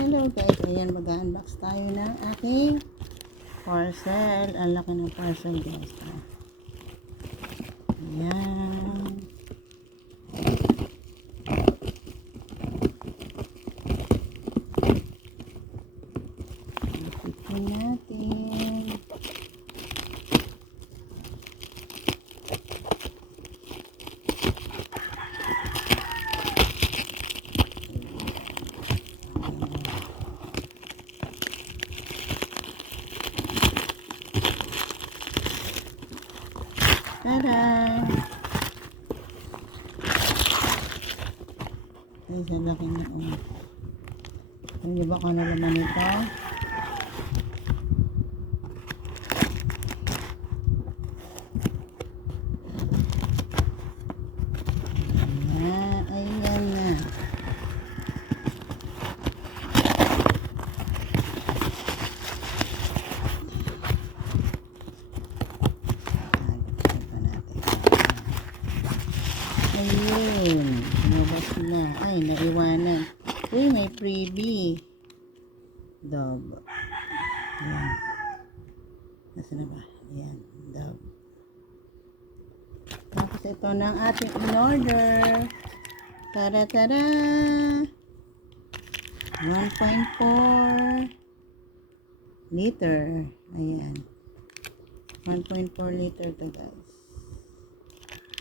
Hello guys, ayan mag-unbox tayo ng aking parcel. Ang laki ng parcel guys. Ayan. Ipitin natin. Tada! Ay, sa laki na. Alam niyo ba kung ano naman ito? Ayan na. Ayun, lumabas na. Ay, naiwanan. Uy, may freebie. Dog. Ayan. Nasa na ba? Ayan, dog. Tapos ito na ang ating in-order. Tada-tada! 1.4 liter. Ayan. 1.4 liter to guys.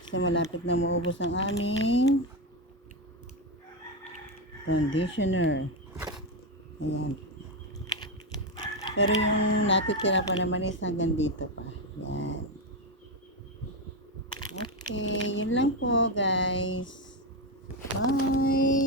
Kasi malapit na maubos ang aming conditioner. Ayan. Pero yung natitira pa naman is hanggang dito pa. Ayan. Okay. Yun lang po guys. Bye!